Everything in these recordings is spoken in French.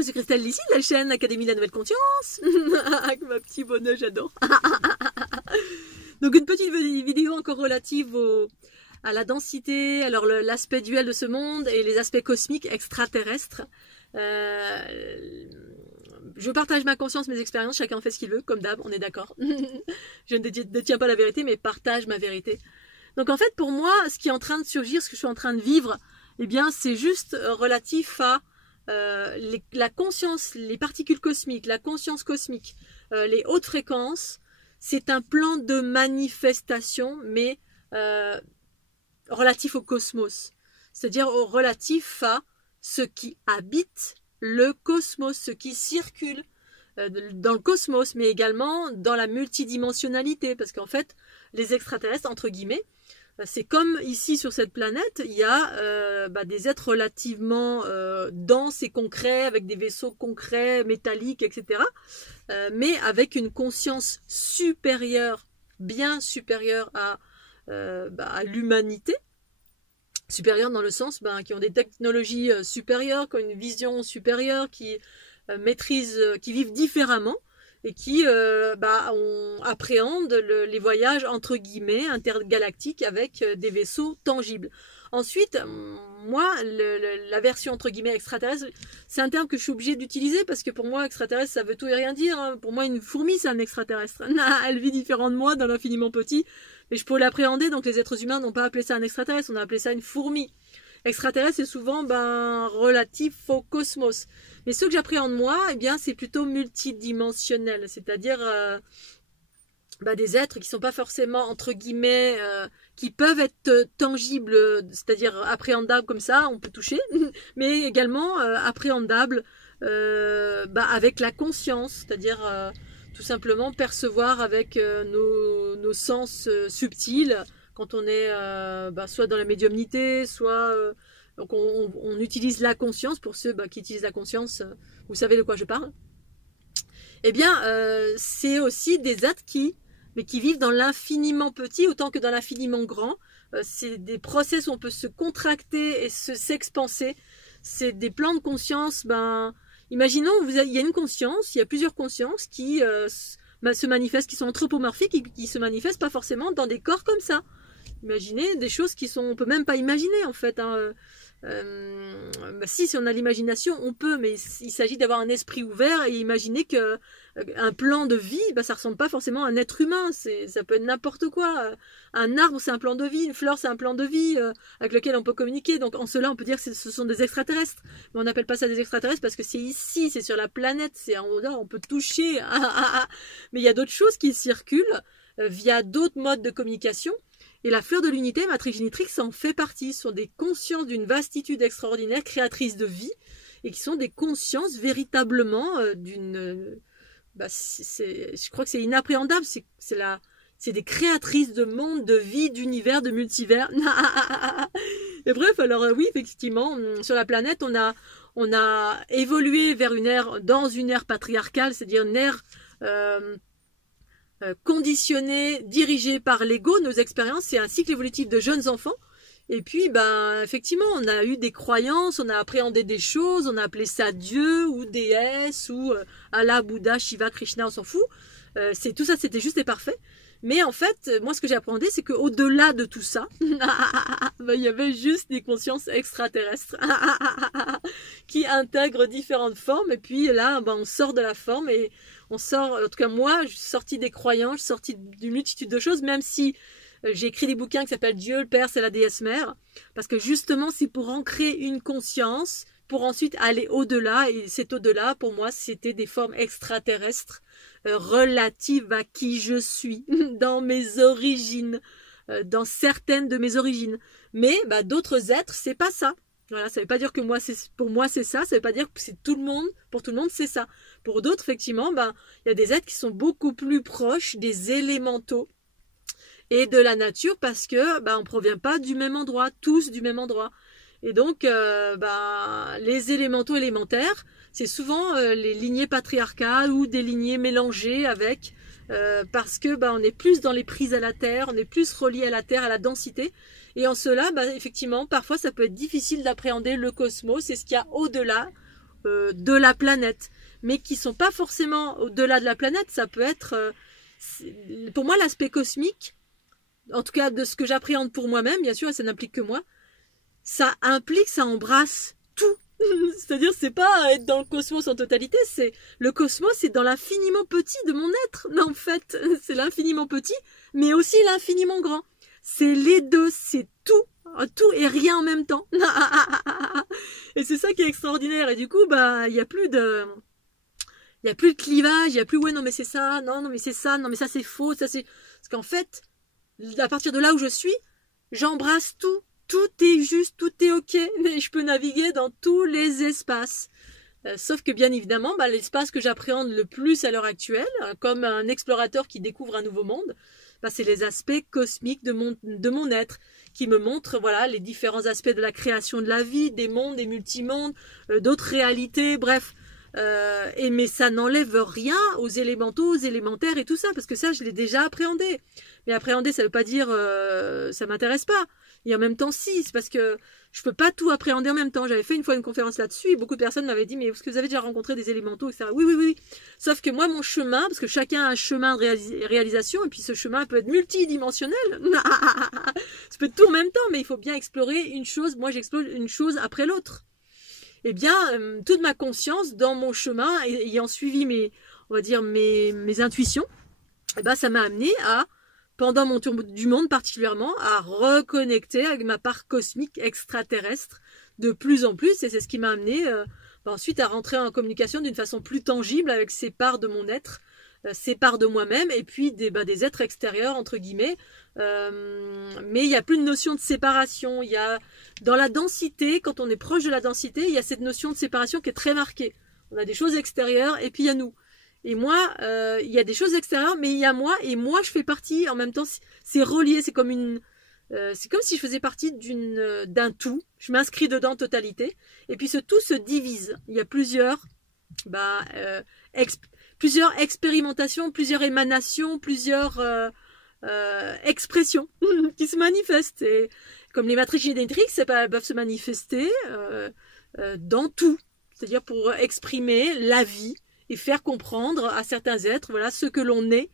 je suis Christelle Lissy de la chaîne Académie de la Nouvelle Conscience. Avec ma petite bonne, j'adore. Donc une petite vidéo encore relative à la densité, alors l'aspect duel de ce monde et les aspects cosmiques extraterrestres. Je partage ma conscience, mes expériences, chacun fait ce qu'il veut, comme d'hab, on est d'accord. Je ne détiens pas la vérité, mais partage ma vérité. Donc en fait, pour moi, ce qui est en train de surgir, ce que je suis en train de vivre, eh bien, c'est juste relatif à la conscience, les particules cosmiques, la conscience cosmique, les hautes fréquences. C'est un plan de manifestation, mais relatif au cosmos. C'est-à-dire relatif à ce qui habite le cosmos, ce qui circule dans le cosmos, mais également dans la multidimensionnalité. Parce qu'en fait, les extraterrestres, entre guillemets, c'est comme ici sur cette planète, il y a des êtres relativement denses et concrets, avec des vaisseaux concrets, métalliques, etc. Mais avec une conscience supérieure, bien supérieure à l'humanité. Supérieure dans le sens qui ont des technologies supérieures, qui ont une vision supérieure, qui maîtrisent, qui vivent différemment. Et qui appréhendent les voyages entre guillemets intergalactiques avec des vaisseaux tangibles. Ensuite, moi, la version entre guillemets extraterrestre, c'est un terme que je suis obligée d'utiliser parce que pour moi, extraterrestre, ça veut tout et rien dire. Hein. Pour moi, une fourmi, c'est un extraterrestre. Elle vit différent de moi dans l'infiniment petit, mais je peux l'appréhender. Donc les êtres humains n'ont pas appelé ça un extraterrestre, on a appelé ça une fourmi. Extraterrestre, c'est souvent relatif au cosmos. Mais ce que j'appréhende moi, eh bien, c'est plutôt multidimensionnel, c'est-à-dire des êtres qui ne sont pas forcément entre guillemets, qui peuvent être tangibles, c'est-à-dire appréhendables comme ça, on peut toucher, mais également appréhendables avec la conscience, c'est-à-dire tout simplement percevoir avec nos sens subtils. Quand on est soit dans la médiumnité, soit donc on utilise la conscience. Pour ceux qui utilisent la conscience, vous savez de quoi je parle. Eh bien, c'est aussi des êtres qui vivent dans l'infiniment petit autant que dans l'infiniment grand. C'est des process où on peut se contracter et s'expanser. C'est des plans de conscience. Imaginons, il y a une conscience, il y a plusieurs consciences qui se manifestent, qui sont anthropomorphiques et qui se manifestent pas forcément dans des corps comme ça. Imaginez des choses on peut même pas imaginer en fait. Hein. Si on a l'imagination, on peut, mais il s'agit d'avoir un esprit ouvert et imaginer que un plan de vie, ça ressemble pas forcément à un être humain. Ça peut être n'importe quoi. Un arbre, c'est un plan de vie. Une fleur, c'est un plan de vie avec lequel on peut communiquer. Donc en cela, on peut dire que ce sont des extraterrestres. Mais on n'appelle pas ça des extraterrestres parce que c'est ici, c'est sur la planète, c'est en haut, on peut toucher. Mais il y a d'autres choses qui circulent via d'autres modes de communication. Et la fleur de l'unité, Matrix Génitrix, en fait partie. Ce sont des consciences d'une vastitude extraordinaire, créatrices de vie, et qui sont des consciences véritablement je crois que c'est inappréhendable. C'est des créatrices de monde, de vie, d'univers, de multivers. Et bref, alors oui, effectivement, sur la planète, on a évolué vers dans une ère patriarcale, c'est-à-dire une ère conditionnés, dirigés par l'ego, nos expériences, c'est un cycle évolutif de jeunes enfants. Et puis, effectivement, on a eu des croyances, on a appréhendé des choses, on a appelé ça Dieu ou déesse ou Allah, Bouddha, Shiva, Krishna, on s'en fout. Tout ça, c'était juste et parfait. Mais en fait, moi, ce que j'ai appréhendé, c'est qu'au-delà de tout ça, il y avait juste des consciences extraterrestres qui intègrent différentes formes. Et puis là, on sort de la forme et on sort, en tout cas moi, je suis sortie des croyances, je suis sortie d'une multitude de choses, même si j'ai écrit des bouquins qui s'appellent Dieu, le Père, c'est la déesse mère, parce que justement, c'est pour ancrer une conscience, pour ensuite aller au-delà, et cet au-delà, pour moi, c'était des formes extraterrestres relatives à qui je suis, dans mes origines, dans certaines de mes origines. Mais d'autres êtres, c'est pas ça. Voilà, ça veut pas dire que pour moi c'est ça, ça veut pas dire que c'est pour tout le monde c'est ça. Pour d'autres, effectivement, il y a des êtres qui sont beaucoup plus proches des élémentaux et de la nature parce que on provient pas du même endroit, tous du même endroit. Et donc les élémentaux élémentaires, c'est souvent les lignées patriarcales ou des lignées mélangées avec parce que on est plus dans les prises à la terre, on est plus relié à la terre, à la densité. Et en cela, effectivement, parfois ça peut être difficile d'appréhender le cosmos et ce qu'il y a au-delà de la planète, mais qui sont pas forcément au-delà de la planète. Ça peut être, pour moi, l'aspect cosmique, en tout cas de ce que j'appréhende pour moi-même, bien sûr, ça n'implique que moi, ça implique, ça embrasse tout. C'est-à-dire, c'est pas être dans le cosmos en totalité, c'est le cosmos, c'est dans l'infiniment petit de mon être. Mais en fait, c'est l'infiniment petit, mais aussi l'infiniment grand. C'est les deux, c'est tout et rien en même temps. Et c'est ça qui est extraordinaire. Et du coup, bah, il y a plus de clivage, il y a plus ouais non mais c'est ça, non mais c'est ça, non mais ça c'est faux, ça c'est parce qu'en fait, à partir de là où je suis, j'embrasse tout. Tout est juste, tout est ok, mais je peux naviguer dans tous les espaces. Sauf que bien évidemment, bah, l'espace que j'appréhende le plus à l'heure actuelle, comme un explorateur qui découvre un nouveau monde, bah, c'est les aspects cosmiques de mon être, qui me montrent voilà, les différents aspects de la création de la vie, des mondes, des multimondes, d'autres réalités, bref. Mais ça n'enlève rien aux élémentaux, aux élémentaires et tout ça, parce que ça, je l'ai déjà appréhendé. Mais appréhender, ça veut pas dire ça m'intéresse pas. Et en même temps, si, c'est parce que je peux pas tout appréhender en même temps. J'avais fait une fois une conférence là-dessus et beaucoup de personnes m'avaient dit, mais est-ce que vous avez déjà rencontré des élémentaux, etc. Oui. Sauf que moi, mon chemin, parce que chacun a un chemin de réalisation, et puis ce chemin peut être multidimensionnel. Ça peut être tout en même temps, mais il faut bien explorer une chose. Moi, j'explore une chose après l'autre. Eh bien, toute ma conscience dans mon chemin, ayant suivi mes intuitions, eh ben, ça m'a amené à, pendant mon tour du monde particulièrement, à reconnecter avec ma part cosmique extraterrestre de plus en plus. Et c'est ce qui m'a amené ensuite à rentrer en communication d'une façon plus tangible avec ces parts de mon être, ces parts de moi-même, et puis des êtres extérieurs, entre guillemets. Mais il n'y a plus de notion de séparation. Il y a, dans la densité, quand on est proche de la densité, il y a cette notion de séparation qui est très marquée. On a des choses extérieures, et puis il y a nous. Et moi, il y a des choses extérieures, mais il y a moi, et moi je fais partie, en même temps, c'est relié, c'est comme si je faisais partie d'un tout, je m'inscris dedans en totalité, et puis ce tout se divise. Il y a plusieurs expérimentations, plusieurs émanations, plusieurs expressions qui se manifestent. Et comme les matrices génétiques, elles peuvent se manifester dans tout, c'est-à-dire pour exprimer la vie, et faire comprendre à certains êtres, voilà, ce que l'on est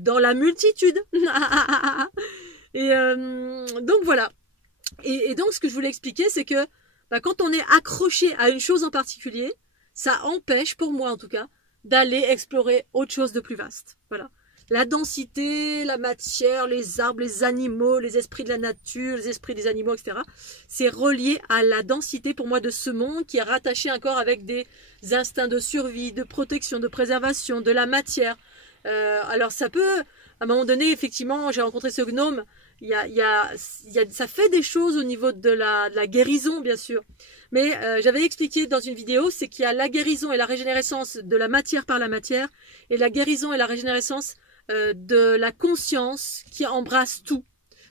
dans la multitude. Et donc voilà. Et donc ce que je voulais expliquer, c'est que quand on est accroché à une chose en particulier, ça empêche, pour moi en tout cas, d'aller explorer autre chose de plus vaste. Voilà. La densité, la matière, les arbres, les animaux, les esprits de la nature, les esprits des animaux, etc. C'est relié à la densité, pour moi, de ce monde qui est rattaché encore avec des instincts de survie, de protection, de préservation, de la matière. Alors ça peut, à un moment donné, effectivement, j'ai rencontré ce gnome, ça fait des choses au niveau de la guérison, bien sûr. Mais j'avais expliqué dans une vidéo, c'est qu'il y a la guérison et la régénérescence de la matière par la matière, et la guérison et la régénérescence de la conscience qui embrasse tout,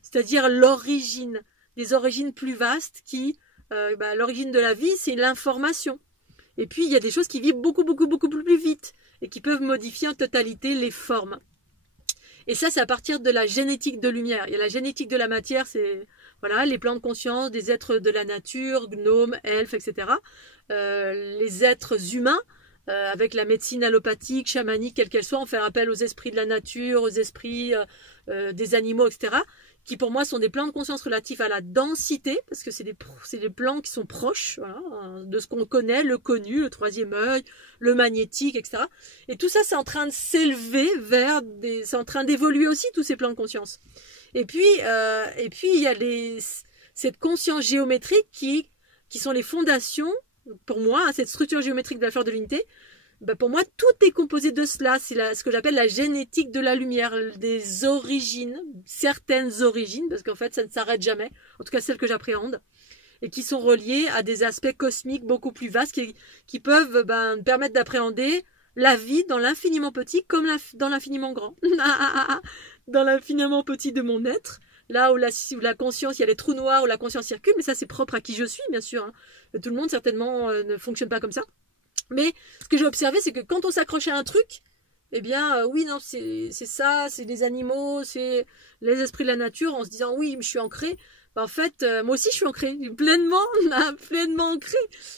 c'est-à-dire l'origine, des origines plus vastes qui, l'origine de la vie, c'est l'information. Et puis il y a des choses qui vivent beaucoup plus vite et qui peuvent modifier en totalité les formes. Et ça, c'est à partir de la génétique de lumière. Il y a la génétique de la matière, c'est voilà, les plans de conscience des êtres de la nature, gnomes, elfes, etc. Les êtres humains, avec la médecine allopathique, chamanique, quelle qu'elle soit, on fait appel aux esprits de la nature, aux esprits des animaux, etc., qui pour moi sont des plans de conscience relatifs à la densité, parce que c'est des plans qui sont proches, voilà, de ce qu'on connaît, le connu, le troisième œil, le magnétique, etc. Et tout ça, c'est en train de s'élever c'est en train d'évoluer aussi, tous ces plans de conscience. Et puis il y a cette conscience géométrique qui sont les fondations, pour moi, cette structure géométrique de la fleur de l'unité. Pour moi, tout est composé de cela. C'est ce que j'appelle la génétique de la lumière, des origines, certaines origines, parce qu'en fait, ça ne s'arrête jamais, en tout cas celles que j'appréhende, et qui sont reliées à des aspects cosmiques beaucoup plus vastes, qui peuvent permettre d'appréhender la vie dans l'infiniment petit comme dans l'infiniment grand. Dans l'infiniment petit de mon être, là où la conscience, il y a les trous noirs, où la conscience circule, mais ça c'est propre à qui je suis, bien sûr. Tout le monde certainement ne fonctionne pas comme ça. Mais ce que j'ai observé, c'est que quand on s'accroche à un truc, eh bien, oui, non, c'est ça, c'est des animaux, c'est les esprits de la nature, en se disant, oui, je suis ancré. En fait, moi aussi, je suis ancrée, pleinement, pleinement ancrée.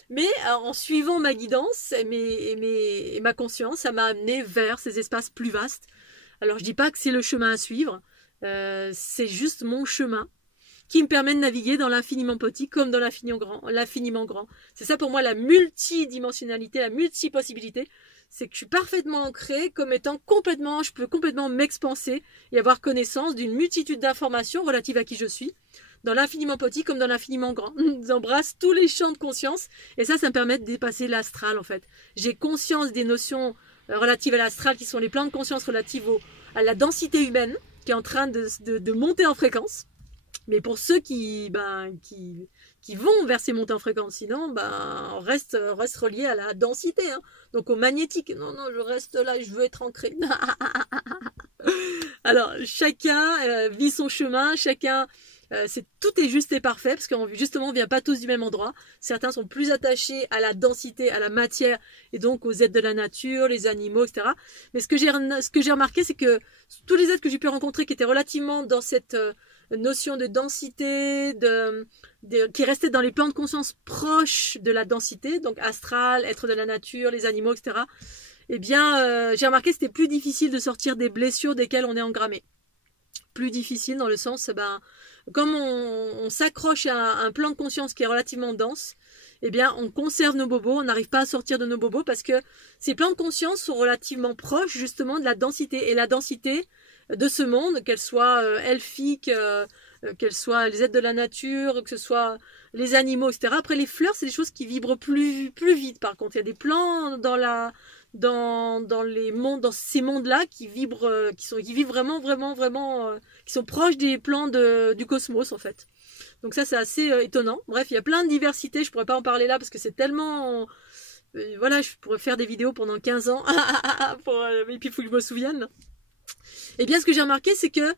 Mais en suivant ma guidance et ma conscience, ça m'a amené vers ces espaces plus vastes. Alors, je dis pas que c'est le chemin à suivre, c'est juste mon chemin qui me permet de naviguer dans l'infiniment petit comme dans l'infiniment grand. C'est ça pour moi la multidimensionnalité, la multipossibilité. C'est que je suis parfaitement ancrée comme étant complètement, je peux complètement m'expanser et avoir connaissance d'une multitude d'informations relatives à qui je suis, dans l'infiniment petit comme dans l'infiniment grand. J'embrasse tous les champs de conscience et ça me permet de dépasser l'astral en fait. J'ai conscience des notions relatives à l'astral qui sont les plans de conscience relatifs à la densité humaine qui est en train de monter en fréquence. Mais pour ceux qui vont vers ces montées en fréquence, sinon, on reste relié à la densité, hein. Donc au magnétique. Non, je reste là, je veux être ancré. Alors, chacun vit son chemin, chacun, tout est juste et parfait, parce qu'on justement, on vient pas tous du même endroit. Certains sont plus attachés à la densité, à la matière, et donc aux êtres de la nature, les animaux, etc. Mais ce que j'ai remarqué, c'est que tous les êtres que j'ai pu rencontrer qui étaient relativement dans cette notion de densité, qui restait dans les plans de conscience proches de la densité, donc astral, être de la nature, les animaux, etc. Eh bien, j'ai remarqué que c'était plus difficile de sortir des blessures desquelles on est engrammé. Plus difficile dans le sens, comme on s'accroche à un plan de conscience qui est relativement dense, eh bien, on conserve nos bobos, on n'arrive pas à sortir de nos bobos parce que ces plans de conscience sont relativement proches justement de la densité. Et la densité de ce monde, qu'elle soit elfique, qu'elle soit les êtres de la nature, que ce soit les animaux, etc. Après, les fleurs, c'est des choses qui vibrent plus vite. Par contre, il y a des plans dans les mondes, dans ces mondes-là qui vibrent, qui vivent vraiment, qui sont proches des plans du cosmos en fait. Donc ça, c'est assez étonnant. Bref, il y a plein de diversité. Je pourrais pas en parler là parce que c'est tellement, voilà, je pourrais faire des vidéos pendant 15 ans. Et puis il faut que je me souvienne. Et bien, ce que j'ai remarqué, c'est que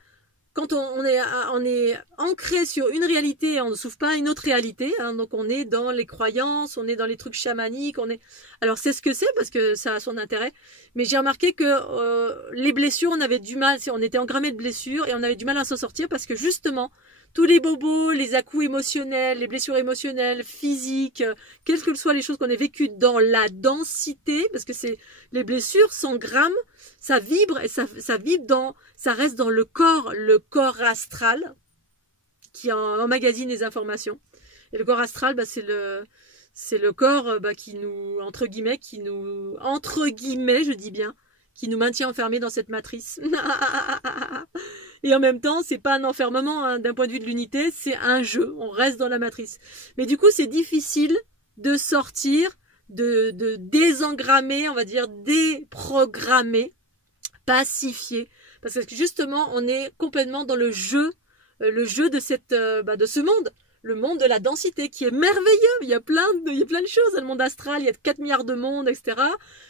quand on est ancré sur une réalité, on ne s'ouvre pas à une autre réalité, hein, donc on est dans les croyances, on est dans les trucs chamaniques, alors c'est ce que c'est parce que ça a son intérêt, mais j'ai remarqué que les blessures, on avait du mal, on était engrammé de blessures et on avait du mal à s'en sortir parce que justement, tous les bobos, les à-coups émotionnels, les blessures émotionnelles, physiques, quelles que soient les choses qu'on ait vécues dans la densité, parce que les blessures s'engramment, ça vibre et ça vibre ça reste dans le corps astral qui emmagasine les informations. Et le corps astral, c'est le corps qui nous, entre guillemets, je dis bien, qui nous maintient enfermés dans cette matrice. Et en même temps, c'est pas un enfermement, hein, d'un point de vue de l'unité, c'est un jeu, on reste dans la matrice. Mais du coup, c'est difficile de sortir, de désengrammer, on va dire déprogrammer, pacifier, parce que justement, on est complètement dans le jeu de ce monde. Le monde de la densité qui est merveilleux, il y a plein de choses, le monde astral, il y a 4 milliards de mondes, etc.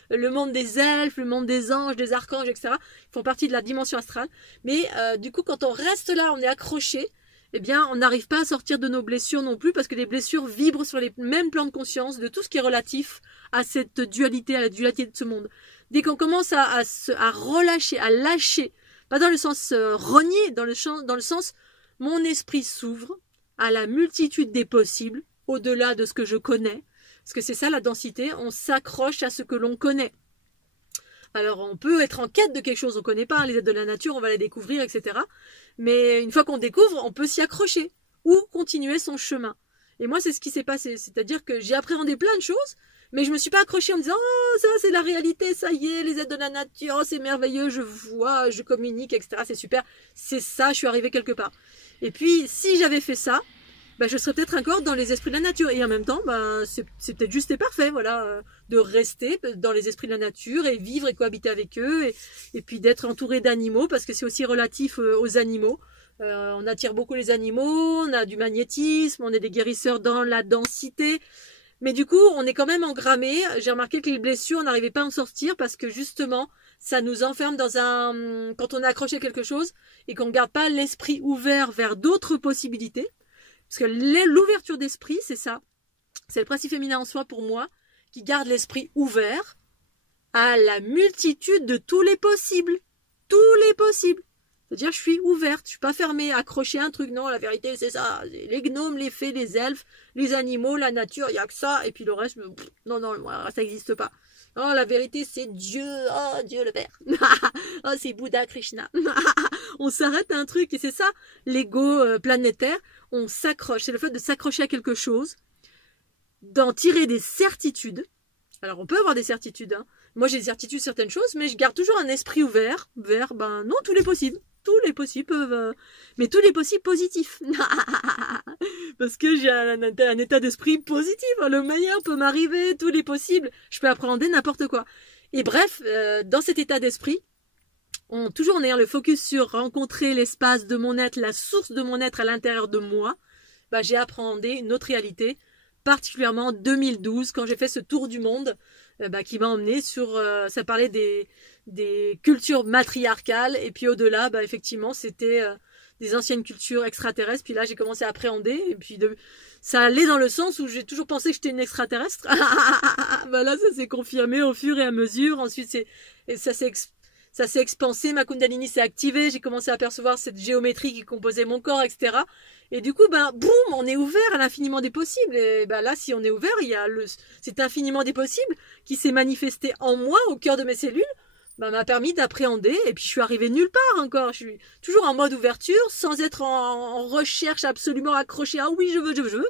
Le monde des elfes, le monde des anges, des archanges, etc. Ils font partie de la dimension astrale. Mais du coup, quand on reste là, on est accroché, eh bien, on n'arrive pas à sortir de nos blessures non plus parce que les blessures vibrent sur les mêmes plans de conscience de tout ce qui est relatif à cette dualité, à la dualité de ce monde. Dès qu'on commence à relâcher, à lâcher, pas dans le sens renier, dans le sens mon esprit s'ouvre à la multitude des possibles, au-delà de ce que je connais. Parce que c'est ça la densité, on s'accroche à ce que l'on connaît. Alors on peut être en quête de quelque chose, on ne connaît pas, hein, les êtres de la nature, on va les découvrir, etc. Mais une fois qu'on découvre, on peut s'y accrocher ou continuer son chemin. Et moi, c'est ce qui s'est passé. C'est-à-dire que j'ai appréhendé plein de choses, mais je ne me suis pas accrochée en me disant « Oh, ça c'est la réalité, ça y est, les êtres de la nature, oh, c'est merveilleux, je vois, je communique, etc. C'est super, c'est ça, je suis arrivée quelque part. » Et puis, si j'avais fait ça, je serais peut-être encore dans les esprits de la nature. Et en même temps, c'est peut-être juste et parfait, voilà, de rester dans les esprits de la nature et vivre et cohabiter avec eux. Et puis d'être entouré d'animaux, parce que c'est aussi relatif aux animaux. On attire beaucoup les animaux, on a du magnétisme, on est des guérisseurs dans la densité. Mais du coup, on est quand même engrammé. J'ai remarqué que les blessures, on n'arrivait pas à en sortir parce que justement, ça nous enferme quand on est accroché à quelque chose et qu'on ne garde pas l'esprit ouvert vers d'autres possibilités. Parce que l'ouverture d'esprit, c'est ça. C'est le principe féminin en soi pour moi, qui garde l'esprit ouvert à la multitude de tous les possibles. Tous les possibles. C'est-à-dire, je suis ouverte, je suis pas fermée, accrochée à un truc. Non, la vérité, c'est ça. Les gnomes, les fées, les elfes, les animaux, la nature, il y a que ça. Et puis le reste, non, ça n'existe pas. Non, la vérité, c'est Dieu. Oh, Dieu le Père. Oh, c'est Bouddha, Krishna. On s'arrête à un truc. Et c'est ça, l'ego planétaire. On s'accroche. C'est le fait de s'accrocher à quelque chose, d'en tirer des certitudes. Alors, on peut avoir des certitudes. Hein. Moi, j'ai des certitudes sur certaines choses, mais je garde toujours un esprit ouvert. Ben non, tous les possibles. Tous les possibles peuvent... mais tous les possibles positifs. Parce que j'ai un état d'esprit positif. Le meilleur peut m'arriver, tous les possibles. Je peux appréhender n'importe quoi. Et bref, dans cet état d'esprit, toujours en ayant le focus sur rencontrer l'espace de mon être, la source de mon être à l'intérieur de moi, ben, j'ai appréhendé une autre réalité, particulièrement en 2012, quand j'ai fait ce tour du monde, qui m'a emmené sur... ça parlait des cultures matriarcales, et puis au-delà, effectivement, c'était des anciennes cultures extraterrestres, puis là, j'ai commencé à appréhender, et puis ça allait dans le sens où j'ai toujours pensé que j'étais une extraterrestre. Là, ça s'est confirmé au fur et à mesure, ensuite, ça s'est expansé, ma Kundalini s'est activée, j'ai commencé à percevoir cette géométrie qui composait mon corps, etc. Et du coup, boum, on est ouvert à l'infiniment des possibles. Et là, si on est ouvert, il y a cet infiniment des possibles qui s'est manifesté en moi, au cœur de mes cellules, m'a permis d'appréhender. Et puis, je suis arrivée nulle part encore. Je suis toujours en mode ouverture, sans être en recherche absolument accrochée. Ah oui, je veux.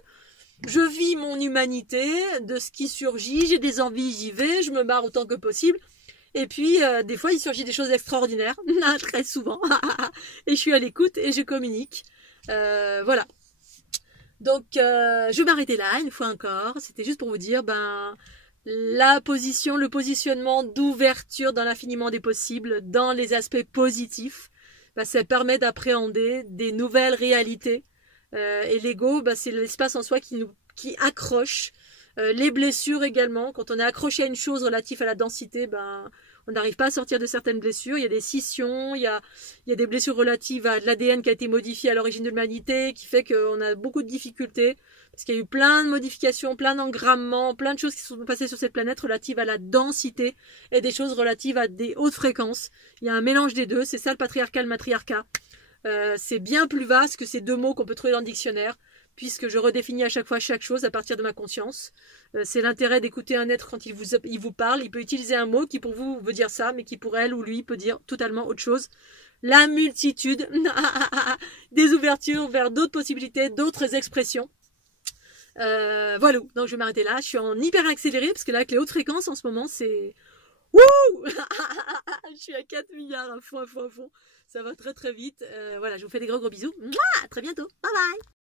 Je vis mon humanité, de ce qui surgit, j'ai des envies, j'y vais, je me barre autant que possible. Et puis, des fois, il surgit des choses extraordinaires, très souvent. Et je suis à l'écoute et je communique. Voilà. Donc, je vais m'arrêter là, une fois encore. C'était juste pour vous dire, le positionnement d'ouverture dans l'infiniment des possibles, dans les aspects positifs, ça permet d'appréhender des nouvelles réalités. Et l'ego, c'est l'espace en soi qui accroche. Les blessures également, quand on est accroché à une chose relative à la densité, on n'arrive pas à sortir de certaines blessures. Il y a des scissions, il y a des blessures relatives à de l'ADN qui a été modifié à l'origine de l'humanité, qui fait qu'on a beaucoup de difficultés, parce qu'il y a eu plein de modifications, plein d'engrammements, plein de choses qui sont passées sur cette planète relatives à la densité et des choses relatives à des hautes fréquences. Il y a un mélange des deux, c'est ça le patriarcat, le matriarcat. C'est bien plus vaste que ces deux mots qu'on peut trouver dans le dictionnaire, puisque je redéfinis à chaque fois chaque chose à partir de ma conscience. C'est l'intérêt d'écouter un être quand il vous parle. Il peut utiliser un mot qui pour vous veut dire ça, mais qui pour elle ou lui peut dire totalement autre chose. La multitude des ouvertures vers d'autres possibilités, d'autres expressions. Voilà, donc je vais m'arrêter là. Je suis en hyper accéléré, parce que là avec les hautes fréquences en ce moment c'est... Wouh. Je suis à 4 milliards à fond. Ça va très très vite. Voilà, je vous fais des gros bisous. Mouah, à très bientôt. Bye bye.